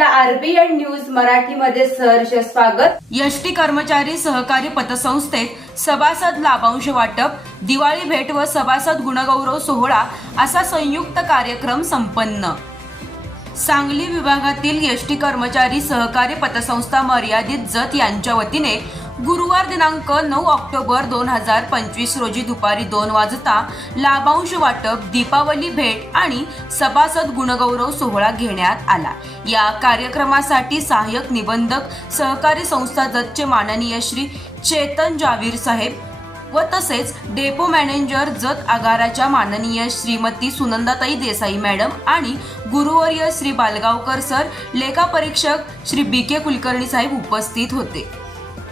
नमस्कार आपल्या RBN news मराठीमध्ये सहर्ष स्वागत. यष्टी कर्मचारी सहकारी पतसंस्थेत सभासद लाभांश वाटप दिवाळी भेट व सभासद गुणगौरव सोहळा असा संयुक्त कार्यक्रम संपन्न. सांगली विभागातील यष्टी कर्मचारी सहकारी पतसंस्था मर्यादित जत यांच्या वतीने गुरुवार दिनांक नऊ ऑक्टोबर दोन हजार पंचवीस रोजी दुपारी दोन वाजता लाभांश वाटप दीपावली भेट आणि सभासद गुणगौरव सोहळा घेण्यात आला. या कार्यक्रमासाठी सहाय्यक निबंधक सहकारी संस्था जतचे माननीय श्री चेतन जावीर साहेब व तसेच डेपो मॅनेजर जत आगाराच्या माननीय श्रीमती सुनंदाताई देसाई मॅडम आणि गुरुवर्य श्री बालगावकर सर लेखापरीक्षक श्री बी के कुलकर्णी साहेब उपस्थित होते.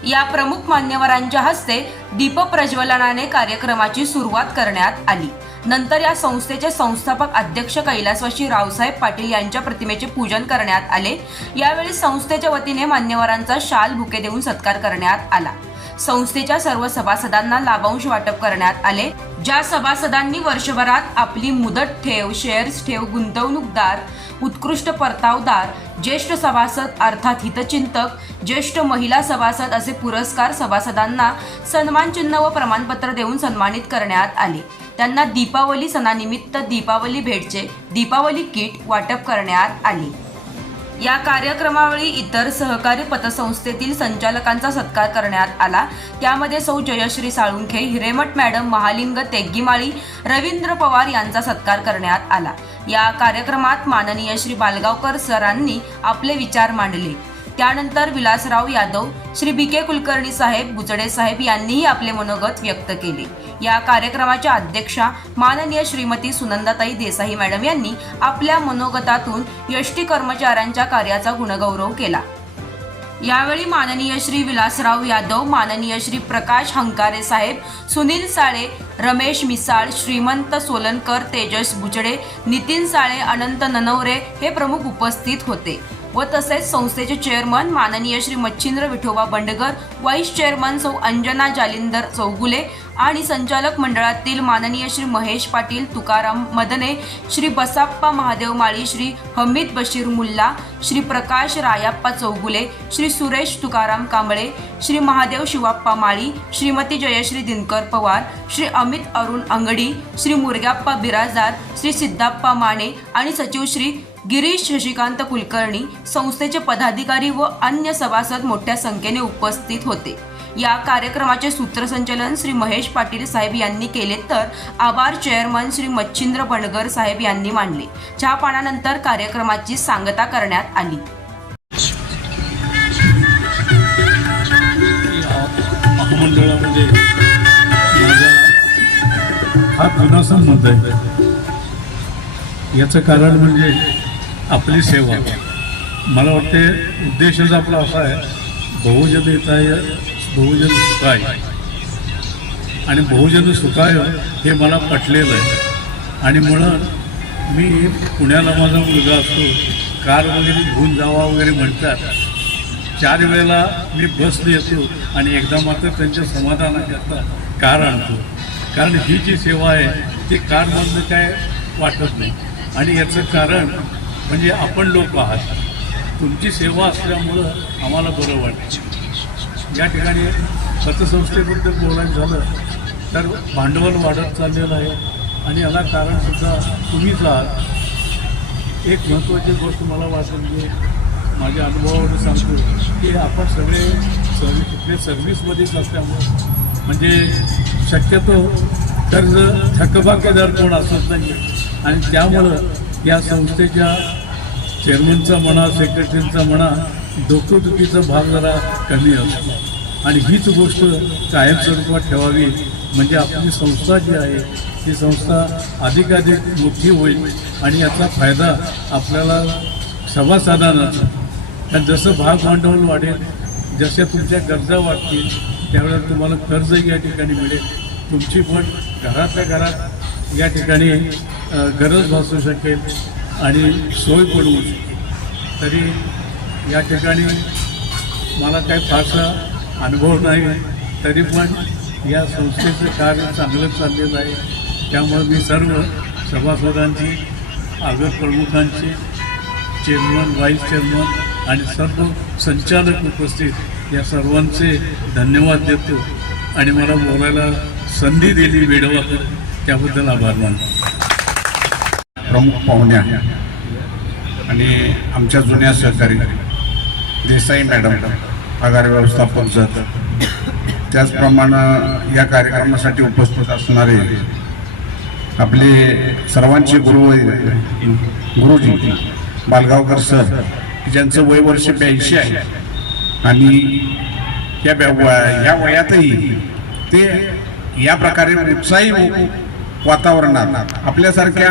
या प्रमुख मान्यवरांच्या हस्ते दीपप्रज्वलनाने कार्यक्रमाची सुरुवात करण्यात आली. नंतर या संस्थेचे संस्थापक अध्यक्ष कैलासवाशी रावसाहेब पाटील यांच्या प्रतिमेचे पूजन करण्यात आले. यावेळी संस्थेच्या वतीने मान्यवरांचा शाल बुके देऊन सत्कार करण्यात आला. संस्थेच्या सर्व सभासदांना लाभांश वाटप करण्यात आले ज्या सभासदांनी वर्षभरात आपली मुदत ठेव शेअर्स ठेव गुंतवणूकदार उत्कृष्ट परतावदार ज्येष्ठ सभासद अर्थात हितचिंतक ज्येष्ठ महिला सभासद असे पुरस्कार सभासदांना सन्मानचिन्ह व प्रमाणपत्र देऊन सन्मानित करण्यात आले. त्यांना दीपावली सणानिमित्त दीपावली भेटचे दीपावली किट वाटप करण्यात आले. या कार्यक्रमावेळी इतर सहकारी पतसंस्थेतील संचालकांचा सत्कार करण्यात आला. त्यामध्ये सौ जयश्री साळुंखे हिरेमठ मॅडम महालिंग तेग्गीमाळी रवींद्र पवार यांचा सत्कार करण्यात आला. या कार्यक्रमात माननीय श्री बालगावकर सरांनी आपले विचार मांडले. त्यानंतर विलासराव यादव श्री बी के कुलकर्णी साहेब बुजडे साहेब यांनीही आपले मनोगत व्यक्त केले. या कार्यक्रमाच्या अध्यक्षा माननीय श्रीमती सुनंदाताई देसाई मॅडम यांनी आपल्या मनोगतातून यष्टी कर्मचाऱ्यांच्या कार्याचा गुणगौरव केला. यावेळी माननीय श्री विलासराव यादव माननीय श्री प्रकाश हंकारे साहेब सुनील साळे रमेश मिसाळ श्रीमंत सोलनकर तेजस बुचडे नितीन साळे अनंत ननवरे हे प्रमुख उपस्थित होते. व तसेच संस्थेचे चेअरमन माननीय श्री मच्छिंद्र विठोबा बंडगर व्हाईस चेअरमन सौ अंजना जालिंदर चौगुले आणि संचालक मंडळातील माननीय श्री महेश पाटील तुकाराम मदने श्री बसाप्पा महादेव माळी श्री हमीद बशीर मुल्ला श्री प्रकाश रायाप्पा चौगुले श्री सुरेश तुकाराम कांबळे श्री महादेव शिवाप्पा माळी श्रीमती जयश्री दिनकर पवार श्री अमित अरुण अंगडी श्री मुरगाप्पा बिराजदार श्री सिद्धाप्पा माने आणि सचिव श्री गिरीश शशिकांत कुलकर्णी संस्थेचे पदाधिकारी व अन्य सभासद मोठ्या संख्येने उपस्थित होते. या कार्यक्रमाचे सूत्रसंचलन श्री महेश पाटील साहेब यांनी केले तर आभार चेअरमन श्री मच्छिंद्र बंडगर साहेब यांनी मांडले चहा पानानंतर कार्यक्रमाची सांगता करण्यात आली. महामंडळामध्ये हा जुना संबंध आहे. याचं कारण म्हणजे आपली सेवा. मला वाटते उद्देशच आपला असा आहे बहुजन हिताय बहुजन सुखाय. आणि बहुजन सुखाय हे मला पटलेलं आहे. आणि म्हणून मी पुण्याला माझा मुलगा असतो कार वगैरे घेऊन जावा वगैरे म्हणतात. चार वेळेला मी बसने येतो आणि एकदा मात्र त्यांच्या समाधानाकरता कार आणतो. कारण ही जी सेवा आहे ती कारमधनं काय वाटत नाही. आणि याचं कारण म्हणजे आपण लोक आहात. तुमची सेवा असल्यामुळं आम्हाला बरं वाटतं. या ठिकाणी पतसंस्थेबद्दल बोलायचं झालं तर भांडवल वाढत चाललेलं आहे. आणि याला कारणसुद्धा तुम्हीच आहात. एक महत्त्वाची गोष्ट मला वाटत म्हणजे माझ्या अनुभवावर सांगतो की आपण सगळे सर्व कुठले सर्व्हिसमध्येच असल्यामुळं म्हणजे शक्यतो कर्ज थकबाकेदार कोण असत नाही आणि त्यामुळं या संस्थेच्या चेअरमनचा म्हणा सेक्रेटरीचा म्हणा डोकंदुखीचा भाग जरा कमी असतो. आणि हीच गोष्ट कायमस्वरूपात ठेवावी म्हणजे आपली संस्था जी आहे ती संस्था अधिकाधिक मोठी होईल आणि याचा फायदा आपल्याला सभासदांनाच. कारण जसं भाग भांडवल वाढेल जशा तुमच्या गरजा वाढतील त्यावेळेला तुम्हाला कर्ज या ठिकाणी मिळेल. तुमची पण घरातल्या घरात या ठिकाणी गरज भासू शकेल. आणि सोय पडू तरी या ठिकाणी मला काही फारसा अनुभव नाही तरी पण या संस्थेचं कार्य चांगलं चाललेलं आहे. त्यामुळे मी सर्व सभासदांची आगर प्रमुखांची चेअरमन व्हाईस चेअरमन आणि सर्व संचालक उपस्थित या सर्वांचे धन्यवाद देतो आणि मला बोलायला संधी दिली वेळेवर त्याबद्दल आभार मानतो. प्रमुख पाहुण्या आणि आमच्या जुन्या सहकारी देसाई मॅडम पगार व्यवस्थापक जात. त्याचप्रमाणे या कार्यक्रमासाठी उपस्थित असणारे आपले सर्वांचे गुरु गुरुजी बालगावकर सर ज्यांचं वय वर्ष ब्याऐंशी आहे. आणि या व- या वयातही ते या प्रकारे उत्साही वातावरणात आपल्यासारख्या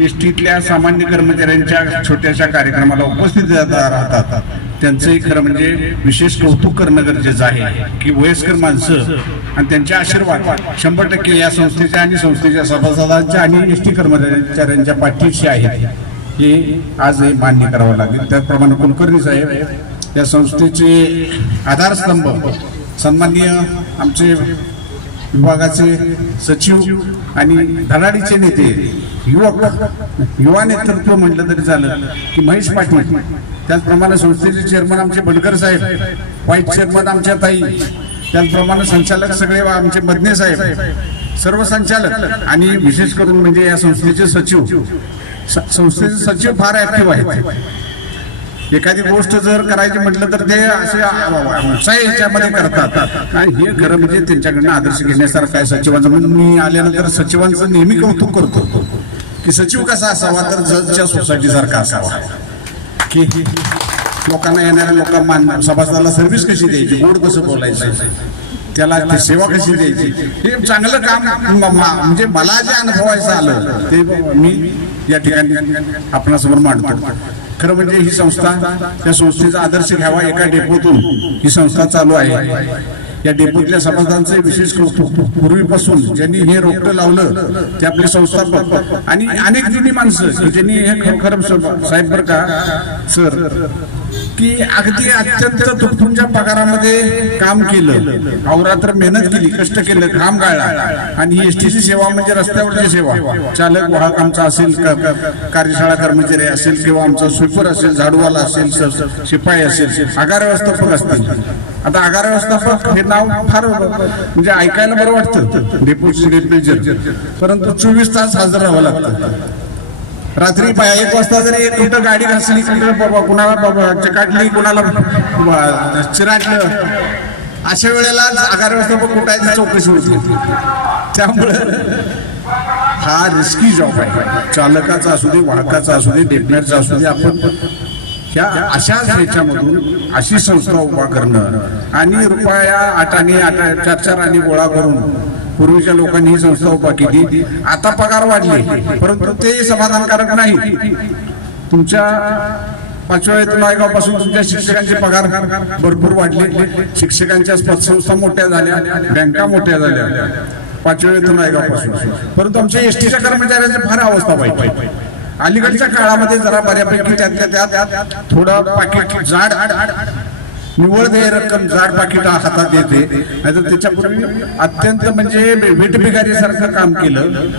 एस टीतल्या सामान्य कर्मचाऱ्यांच्या छोट्याशा कार्यक्रमाला उपस्थित राहतात. त्यांचंही खरं म्हणजे विशेष कौतुक करणं गरजेचं आहे की वयस्कर माणसं आणि त्यांचे आशीर्वाद शंभर टक्के या संस्थेच्या आणि संस्थेच्या सभासदांच्या आणि एस टी कर्मचाऱ्यांच्या पाठीशी आहेत. हे आज मान्य करावं लागेल. त्याचप्रमाणे कुलकर्णी साहेब या संस्थेचे आधारस्तंभ सन्माननीय आमचे विभागाचे सचिव आणि धडाडीचे नेते युवक युवा नेतृत्व म्हटलं तरी झालं की महेश पाटील. त्याचप्रमाणे संस्थेचे चेअरमन आमचे बनकर साहेब व्हाईस चेअरमन आमच्या ताई त्याचप्रमाणे संचालक सगळे आमचे मदने साहेब सर्व संचालक आणि विशेष करून म्हणजे या संस्थेचे सचिव. संस्थेचे सचिव फार ऍक्टिव्ह आहेत. एखादी गोष्ट जर करायची म्हटलं तर ते असे उत्साही याच्यामध्ये करतात. आणि हे खरं म्हणजे त्यांच्याकडनं आदर्श घेण्यासारखं आहे सचिवांचं. म्हणून मी आल्यानंतर सचिवांचं नेहमी कौतुक करतो की सचिव कसा असावा तर जजच्या सोसायटी सारखा असावा. की लोकांना येणाऱ्या लोकांना सभासदाला सर्व्हिस कशी द्यायची? गोड कसं बोलायचं? त्याला ती सेवा कशी द्यायची? हे चांगलं काम म्हणजे मला जे अनुभवायचं आलं ते मी या ठिकाणी आपणासमोर मांडतो. खरं म्हणजे ही संस्था त्या संस्थेचा आदर्श घ्यावा एका डेपोतून ही संस्था चालू आहे. या डेपोतल्या सभासदांचे विशेष कौतुक. पूर्वीपासून ज्यांनी हे रोपटं लावलं ते आपले संस्थापक आणि अनेक जुनी माणसं ज्यांनी हे खरं साहेब बरं का? सर की अगदी अत्यंत तुटपुंच्या पगारामध्ये काम केलं. अवरात्र मेहनत केली कष्ट केलं घाम गाळला. आणि ही एसटीची सेवा म्हणजे रस्त्यावरची सेवा. चालक वाहक आमचा असेल कार्यशाळा कर्मचारी असेल किंवा आमचा स्वीपर असेल झाडूवाला असेल स- शिपाई असेल आगार व्यवस्थापक असतील. आता आगार व्यवस्थापक हे नाव फार म्हणजे ऐकायला बरं वाटतं. डेप्युटी डेप्युटी परंतु चोवीस तास हजर राहावं लागतं. रात्री एक वाजता जरी कुठं गाडी घासली कुठं बाबा कुणाला बाबा चकाटली कुणाला चिराटलं. अशा वेळेला अकरा वाजता कुठं आहे चौकशी होती. त्यामुळं हा रिस्की जॉब आहे. चालकाचा असू दे वाहकाचा असू दे डेपनरचा असू दे आपण ह्या अशाच ह्याच्यामधून अशी संस्था उभा करणं आणि रुपया आठाने आटा चार चार आणि गोळा करून पूर्वीच्या लोकांनी ही संस्था उभा केली. आता पगार वाढले परंतु ते समाधानकारक नाही. तुमच्या पाचव्या नायगावपासून तुमच्या शिक्षकांचे पगार भरपूर वाढले. शिक्षकांच्या पतसंस्था मोठ्या झाल्या बँका मोठ्या झाल्या पाचव्या वेतन आयोगापासून. परंतु आमच्या एसटीच्या कर्मचाऱ्यांची फार अवस्था वाईट अलीकडच्या काळामध्ये जरा बऱ्यापैकी त्यातल्या त्यात थोडं पाकिट जाड. निवळ दे रक्कम जाड पाकिट हातात येते नाहीतर त्याच्यापूर्वी अत्यंत म्हणजे भेटबिगारीसारखं काम केलं.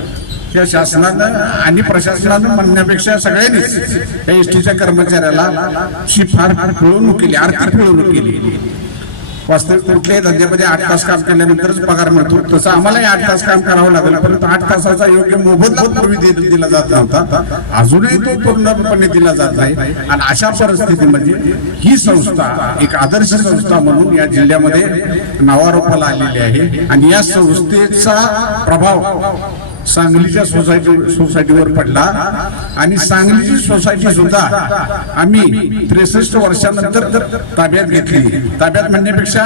त्या शासनानं आणि प्रशासनानं म्हणण्यापेक्षा सगळ्यांनीच या एसटीच्या कर्मचाऱ्याला शी फार पिळवणूक केली आर्थिक पिळवणूक केली. वास्तविक कुठल्याही धंद्यामध्ये म्हणजे आठ तास काम केल्यानंतरच पगार मिळतो. तसं आम्हालाही आठ तास काम करावं लागलं. परंतु आठ तासाचा योग्य मोबदला पूर्वी दिला जात नव्हता. अजूनही तो पूर्णपणे दिला जात नाही. आणि अशा परिस्थितीमध्ये म्हणजे ही संस्था एक आदर्श संस्था म्हणून या जिल्ह्यामध्ये नावारोपाला आलेली आहे. आणि या संस्थेचा प्रभाव सांगलीच्या सोसायटी सोसायटीवर पडला. आणि सांगलीची सोसायटी सुद्धा आम्ही त्रेसष्ट वर्षानंतर ताब्यात घेतली. ताब्यात म्हणण्यापेक्षा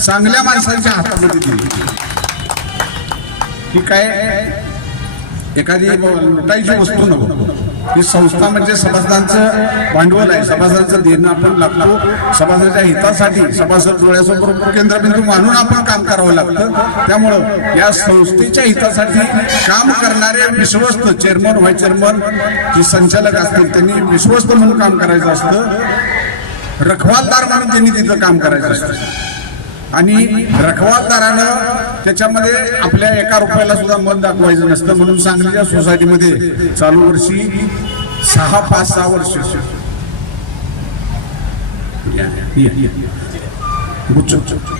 चांगल्या माणसांच्या हातामध्ये दिली. ही काय? एखादी लुटायची वस्तू नको. ही संस्था म्हणजे सभासदांचं भांडवल आहे. सभासदांचं देणं आपण लागतो. सभासदाच्या हितासाठी सभासद डोळ्यासमोर केंद्रबिंदू मानून आपण काम करावं लागतं. त्यामुळं या संस्थेच्या हितासाठी काम करणारे विश्वस्त चेअरमन व्हाईस चेअरमन जे संचालक असतील त्यांनी विश्वस्त म्हणून काम करायचं असतं. रखवालदार म्हणून त्यांनी तिथं काम करायचं असतं. आणि रखवालदारानं त्याच्यामध्ये आपल्या एका रुपयाला सुद्धा मत दाखवायचं नसतं म्हणून सांगलीच्या सोसायटीमध्ये चालू वर्षी सहा पाच सहा वर्ष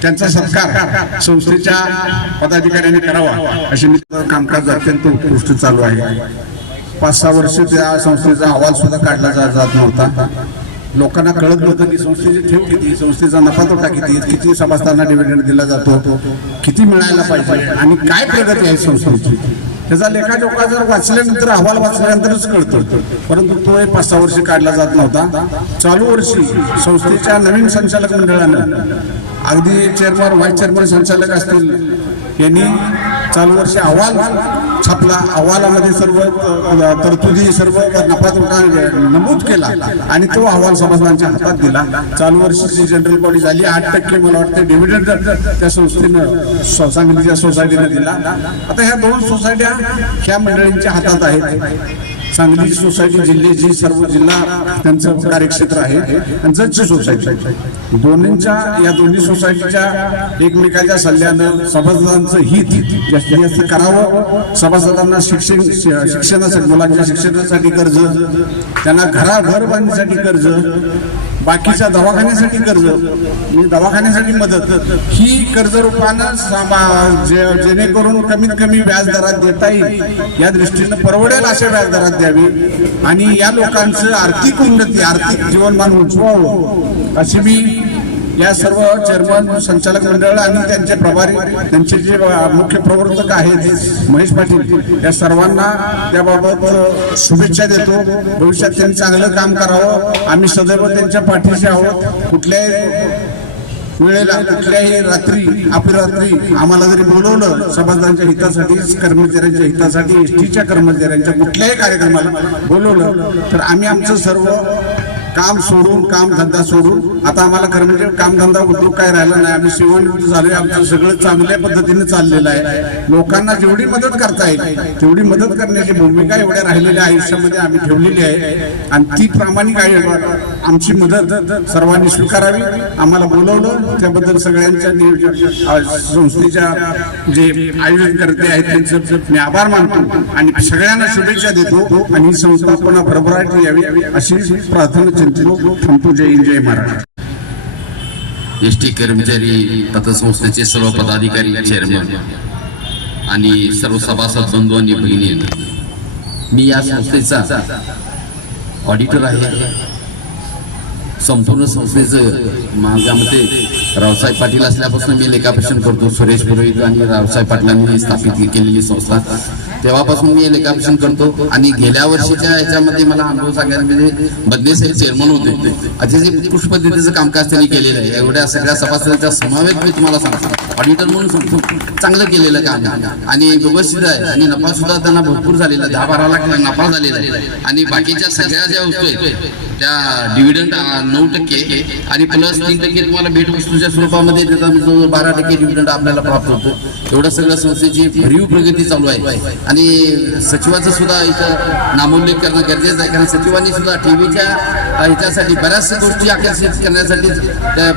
त्यांचा सत्कार संस्थेच्या पदाधिकाऱ्यांनी करावा अशी मी कामकाज अत्यंत उत्कृष्ट चालू आहे. पाच सहा वर्ष त्या संस्थेचा अहवाल सुद्धा काढला जात नव्हता. लोकांना कळत नव्हतं की संस्थेची ठेव किती संस्थेचा नफा तोटा किती किती सभासदांना डिव्हिडंड दिला जातो किती मिळायला पाहिजे आणि काय प्रगती आहे संस्थेची? त्याचा लेखाजोखा जर वाचल्यानंतर अहवाल वाचल्यानंतरच कळतो. परंतु तो एक पाच सहा वर्ष काढला जात नव्हता. चालू वर्षी संस्थेच्या नवीन संचालक मंडळानं अगदी चेअरमन व्हाईस चेअरमन संचालक असतील यांनी चालू वर्षी अहवाल छापला. अहवालामध्ये सर्व तरतुदी सर्व नफा तोटा नमूद केला आणि तो अहवाल सभासदांच्या हातात दिला. चालू वर्षीची जनरल बॉडी झाली आठ टक्के मला वाटतं डिव्हिडंड त्या संस्थेनं सांगलीच्या सोसायटीने दिला. आता ह्या दोन सोसायट्या ह्या मंडळींच्या हातात आहेत. सांगली सोसायटी जिल्ह्याची सर्व जिल्हा त्यांचं कार्यक्षेत्र आहे आणि जजची सोसायटी. दोन्हींच्या या दोन्ही सोसायटीच्या एकमेकांच्या सल्ल्यानं सभासदांचं हित जास्तीत जास्त करावं. सभासदांना शिक्षण शिक्षणासाठी मुलांच्या शिक्षणासाठी कर्ज त्यांना घराघर बांधण्यासाठी कर्ज बाकीच्या दवाखान्यासाठी कर्ज. म्हणजे दवाखान्यासाठी मदत. ही कर्ज रूपानं सामा- जे- जेणेकरून कमीत कमी व्याज दरात देता येईल या दृष्टीनं परवडेल अशा व्याज दरात द्यावी. आणि या लोकांचं आर्थिक उन्नती आर्थिक जीवनमान उंचवावं अशी मी या सर्व चेअरमन संचालक मंडळ आणि त्यांचे प्रभारी त्यांचे जे मुख्य प्रवर्तक आहेत महेश पाटील या सर्वांना त्याबाबत शुभेच्छा देतो. भविष्यात त्यांनी चांगलं काम करावं. आम्ही सदैव त्यांच्या पाठीशी आहोत. कुठल्याही वेळेला कुठल्याही रात्री अपरात्री आम्हाला जरी बोलवलं समाजांच्या हितासाठी कर्मचाऱ्यांच्या हितासाठी एस टीच्या कर्मचाऱ्यांच्या कुठल्याही कार्यक्रमाला बोलवलं तर आम्ही आमचं सर्व काम सोडून काम धंदा सोडून. आता आम्हाला कर्मचारी म्हणजे कामधंदा उद्योग काय राहिला नाही. आम्ही सेवानिवृत्त झालोय. आमचं सगळं चांगल्या पद्धतीने चाललेलं आहे. लोकांना जेवढी मदत करता येईल तेवढी मदत करण्याची भूमिका एवढ्या राहिलेल्या आयुष्यामध्ये आम्ही ठेवलेली आहे. आणि ती प्रामाणिक आहे. आमची मदत सर्वांनी स्वीकारावी. आम्हाला बोलवलं. त्याबद्दल सगळ्यांच्या नियोजन संस्थेच्या जे आयोजन करते आहेत त्यांचं मी आभार मानतो. आणि सगळ्यांना शुभेच्छा देतो. आणि ही संस्था पुन्हा भरभराट यावी अशी प्रार्थना चिंतनो थांबतो जय जय महाराष्ट्र एस टी कर्मचारी पतसंस्थेचे सर्व पदाधिकारी चेअरमन आणि सर्व सभासद बंधू आणि बहिणी मी या संस्थेचा ऑडिटर आहे. संपूर्ण संस्थेचं माझ्या मते रावसाहेब पाटील असल्यापासून मी लेखापरीक्षण करतो. सुरेश पुरोहित आणि रावसाहेब पाटलांनी स्थापित केलेली संस्था. तेव्हापासून मी लेखापरीक्षण करतो आणि गेल्या वर्षीच्या याच्यामध्ये मला अनुभव सांगायला म्हणजे बदनेस चेअरमन होते. अतिशय उत्कृष्ट पद्धतीचं कामकाज त्यांनी केलेलं आहे. एवढ्या सगळ्या सभासदांच्या समावेश मी तुम्हाला सांगतो. ऑडिटर म्हणून सांगतो. चांगलं केलेलं काम आहे. आणि व्यवस्थित आहे. आणि नफा सुद्धा त्यांना भरपूर झालेला दहा बारा लाख नफा झालेला आहे. आणि बाकीच्या सगळ्या ज्या वस्तू आहेत त्या डिव्हिडंड नऊ टक्के आणि प्लस तीन टक्के तुम्हाला भेटवस्तूच्या स्वरूपामध्ये त्याचा बारा टक्के डिव्हिडंड आपल्याला प्राप्त होतो. एवढं सगळं संस्थेची भरीव प्रगती चालू आहे. आणि सचिवाचं सुद्धा इथं नामोल्लेख करणं गरजेचं आहे. कारण सचिवांनी सुद्धा टीव्हीच्या ह्याच्यासाठी बऱ्याचशा गोष्टी आकर्षित करण्यासाठी त्या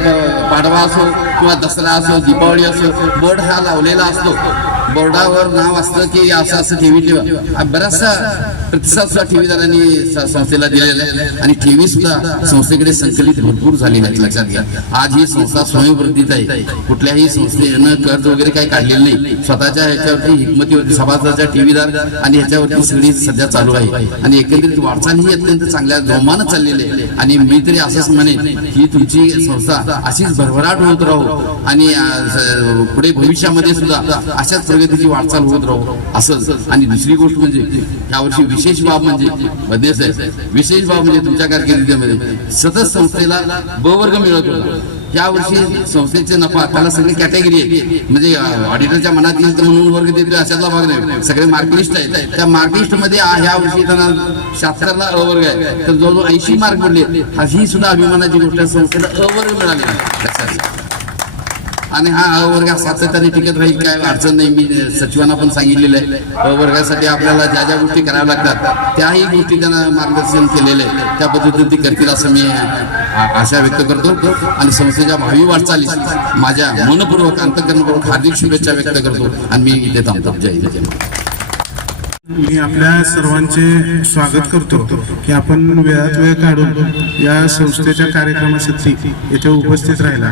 पाडवा असो किंवा दसरा असो दीपावली असो बोर्ड हा लावलेला असतो. बोर्डावर नाव असतं की असं असं ठेवी ठेवा. बऱ्याचशा प्रतिसाद सुद्धा ठेवीदारांनी संस्थेला दिलेला आहे. आणि ठेवी सुद्धा संस्थेकडे संकलित भरपूर झालेली आहेत लक्षात घ्या. आज ही संस्था स्वयंवृद्धीत आहे. कुठल्याही संस्थेनं कर्ज वगैरे काही काढलेलं नाही. स्वतःच्या ह्याच्यावरती हिकमतीवरती सभासदाच्या ठेवीदार आणि ह्याच्यावरती सगळी सध्या चालू आहे. आणि एकंदरीत वाटचाल ही अत्यंत चांगल्या जोमानं चाललेली आहे. आणि मी तरी असंच म्हणेन की तुमची संस्था अशीच भरभराट होत राहू. आणि पुढे भविष्यामध्ये सुद्धा अशाच प्रगतीची वाटचाल होत राहू. असंच आणि दुसरी गोष्ट म्हणजे यावर्षी विशेष बाब म्हणजे बदनेस म्हणजे आहे. विशेष बाब म्हणजे तुमच्या कारकिर्दीमध्ये सतत संस्थेला ब वर्ग मिळत होता या वर्षी संस्थेचे नफा त्याला सगळी कॅटेगरी आहे. म्हणजे ऑडिटरच्या मनात येईल तर म्हणून वर्ग देतो अशातला भाग नाही. सगळे मार्कलिस्ट आहेत. त्या मार्कलिस्टमध्ये ह्या वर्षी त्यांना शास्त्राला अवर्ग आहे. तर जवळजवळ ऐंशी मार्क पडले. ही सुद्धा अभिमानाची गोष्ट संस्थेला अवर्ग मिळाले लक्षात आणि हा अवर्ग सातत्याने टिकत राहील काय अडचण नाही. मी सचिवांना पण सांगितलेलं आहे. अ वर्गासाठी आपल्याला ज्या ज्या गोष्टी कराव्या लागतात त्याही गोष्टी त्यांना मार्गदर्शन केलेलं आहे. त्या पद्धतीने ते करतील असं मी आशा व्यक्त करतो. आणि संस्थेच्या भावी वाटचालीस माझ्या मनपूर्वक अंतकरणपूर्वक हार्दिक शुभेच्छा व्यक्त करतो. आणि मी इथे थांबतो. जय जय मी आपल्या सर्वांचे स्वागत करतो की आपण वेळात वेळ काढून या संस्थेच्या कार्यक्रमासाठी इथे उपस्थित राहिला.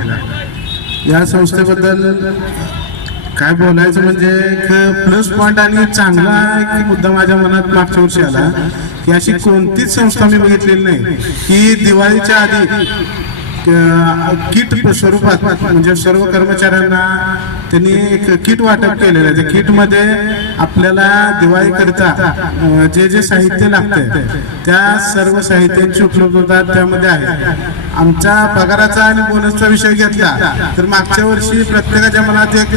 या संस्थेबद्दल काय बोलायचं म्हणजे एक प्लस पॉईंट आणि चांगला एक मुद्दा माझ्या मनात मागच्या वर्षी आला की अशी कोणतीच संस्था मी बघितलेली नाही. की दिवाळीच्या आधी किट स्वरूपात म्हणजे सर्व कर्मचाऱ्यांना त्यांनी एक किट वाटप केलेलं आहे. त्या किटमध्ये आपल्याला दिवाळी करता जे जे साहित्य लागते त्या सर्व साहित्यांची उपलब्धता त्यामध्ये आहे. आमच्या पगाराचा आणि बोनसचा विषय घेतला तर मागच्या वर्षी प्रत्येकाच्या मनात एक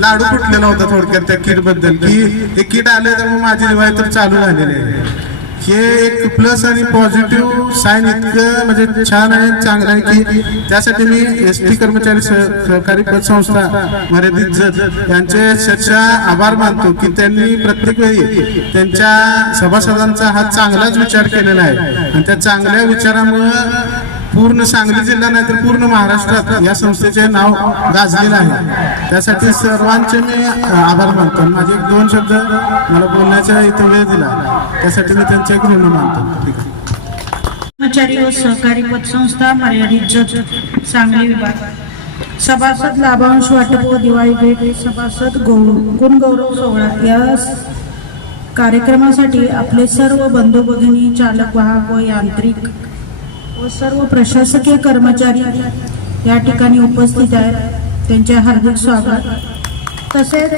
लाडू फुटलेला होता थोडक्यात त्या किटबद्दल की हे किट आले तर मग माझी दिवाळी तर चालू झालेली आहे. हे एक प्लस आणि पॉझिटिव्ह साईन इतकं म्हणजे छान आहे चांगलं आहे की त्यासाठी मी एस टी कर्मचारी सह- सहकारी पतसंस्था मर्यादित जत यांचे शतशः आभार मानतो की त्यांनी प्रत्येक वेळी त्यांच्या सभासदांचा हा चांगलाच विचार केलेला आहे. आणि त्या चांगल्या विचारामुळं पूर्ण सांगली जिल्हा नाही तर पूर्ण महाराष्ट्रात या संस्थेचे नाव गाजलेलं आहे. त्यासाठी सर्वांचे मी आभार मानतो. माझे दोन शब्द मला बोलण्याचा इथं वेळ दिला. त्यासाठी मी त्यांचे ऋण मानतो. ठीक आहे. कर्मचारी व सहकारी पतसंस्था मर्यादित जत सांगली विभाग. सभासद लाभांश वाटप व दिवाळी भेट सभासद गौ- गुणगौरव सोहळा. या कार्यक्रमासाठी आपले सर्व बंधू भगिनी चालक वाहक व यांत्रिक व सर्व प्रशासकीय कर्मचारी या ठिकाणी उपस्थित आहेत. त्यांचे हार्दिक स्वागत. तसेच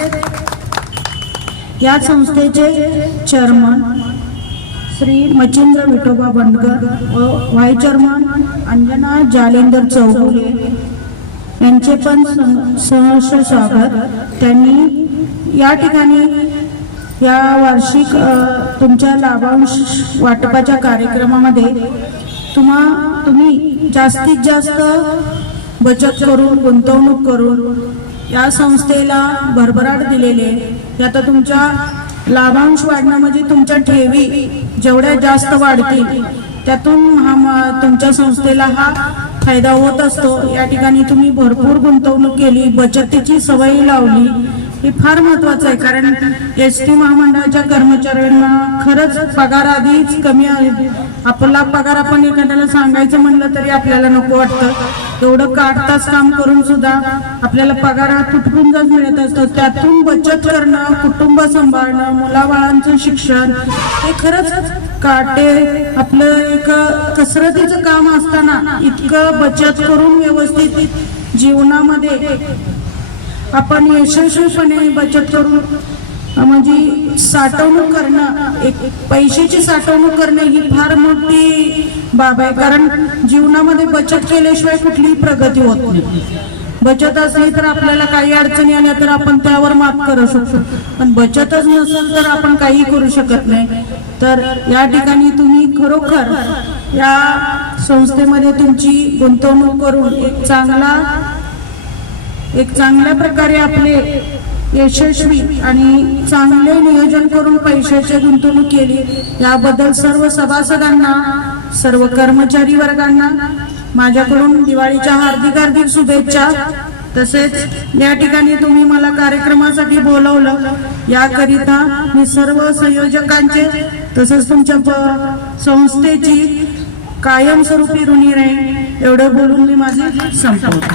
या संस्थेचे चेअरमन श्री मच्छिंद्र विठोबा बंडकर व व्हाईस चेअरमन अंजना जालेंदर चौगुले यांचे पण सहर्ष स्वागत. त्यांनी या ठिकाणी या वार्षिक तुमच्या लाभांश वाटपाच्या कार्यक्रमामध्ये तुम्हा तुम्ही जास्तीत जास्त बचत करून गुंतवणूक करून या संस्थेला भरभराट दिलेले. आता तुमच्या लाभांश वाढणं म्हणजे तुमच्या ठेवी जेवढ्या जास्त वाढतील त्यातून हा तुमच्या संस्थेला हा फायदा होत असतो. या ठिकाणी तुम्ही भरपूर गुंतवणूक केली बचतीची सवय लावली. हे फार महत्वाचं आहे कारण एस टी महामंडळाच्या कर्मचाऱ्यांना खरंच पगार आधीच कमी आपला पगार आपण एखाद्याला सांगायचं म्हणलं तरी आपल्याला नको वाटतं. एवढं काठ आठ तास काम करून सुद्धा आपल्याला पगार हा तुटपुंजाच मिळत असतो त्यातून बचत करणं कुटुंब सांभाळणं मुलाबाळांचं शिक्षण हे खरंच काटे आपलं एक कसरतीचं काम असताना इतकं बचत करून व्यवस्थित जीवनामध्ये आपण यशस्वीपणे बचत करून म्हणजे साठवणूक करणं एक पैशाची साठवणूक करणं ही फार मोठी बाब आहे. कारण जीवनामध्ये बचत केल्याशिवाय कुठलीही प्रगती होत नाही. बचत असली तर आपल्याला काही अडचणी आल्या तर आपण त्यावर मात करू शकतो. पण बचतच नसेल तर आपण काही करू शकत नाही. तर या ठिकाणी तुम्ही खरोखर या संस्थेमध्ये तुमची गुंतवणूक करून एक चांगला एक चांगल्या प्रकारे आपले यशस्वी आणि चांगले नियोजन करून पैशाची गुंतवणूक केली. याबद्दल सर्व सभासदांना सर्व कर्मचारी वर्गांना माझ्याकडून दिवाळीच्या हार्दिक हार्दिक शुभेच्छा. तसेच या ठिकाणी तुम्ही मला कार्यक्रमासाठी बोलवलं. याकरिता मी सर्व संयोजकांचे तसेच तुमच्या प- संस्थेची कायमस्वरूपी ऋणी राहील एवढं बोलून मी माझे संपवतो.